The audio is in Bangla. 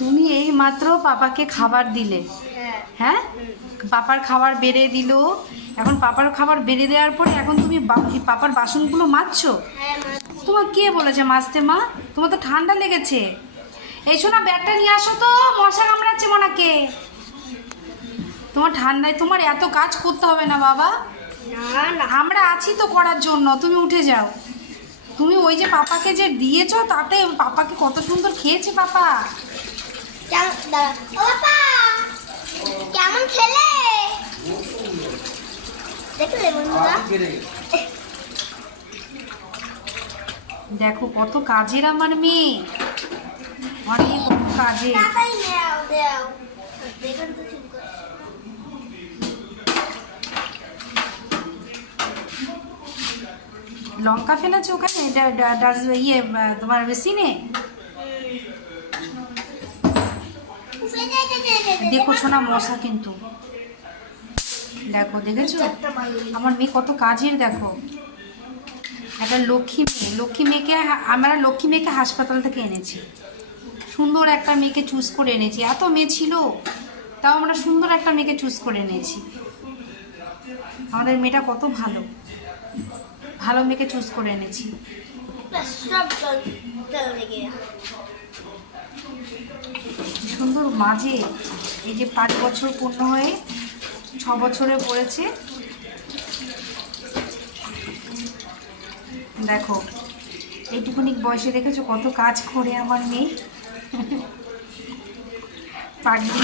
তুমি এই মাত্র পাপাকে খাবার দিলে, হ্যাঁ? পাপার খাবার বেড়ে দিল, এখন পাপার খাবার বেড়ে দেওয়ার পরে এখন তুমি পাপার বাসনগুলো মাজছো? তোমার কে বলেছে মাজতে মা? তোমার তো ঠান্ডা লেগেছে। এই শোনা, ব্যাগটা নিয়ে আসো তো, মশা কামড়াচ্ছে মনাকে। তোমার ঠান্ডায় তোমার এত কাজ করতে হবে না বাবা, আমরা আছি তো করার জন্য। তুমি উঠে যাও। তুমি ওই যে পাপাকে যে দিয়েছো, তাতে পাপাকে কত সুন্দর খেয়েছে পাপা। কেমন খেলে দেখলে বন্ধুরা? দেখো কত কাজের আমার মেয়ে, অনেক কাজের। লঙ্কা ফেলেছো ওখানে ইয়ে তোমার বেসিনে? দেখো শোনা, মশা কিন্তু। দেখো, দেখেছো আমার মেয়ে কত কাজের। দেখো, একটা লক্ষ্মী মেয়েকে আমরা লক্ষ্মী মেয়েকে হাসপাতাল থেকে এনেছি। সুন্দর একটা মেয়েকে চুজ করে এনেছি। এত মেয়ে ছিল, তাও আমরা সুন্দর একটা মেয়েকে চুজ করে এনেছি। আমাদের মেয়েটা কত ভালো, ভালো মেয়েকে চুজ করে এনেছি। সুন্দর মাঝে এই যে 5 বছর পূর্ণ হয়ে 6 বছরে পড়েছে। দেখো, এইটুকুনি বয়সে দেখেছো কত কাজ করে আমার মেয়ে। পাগলি।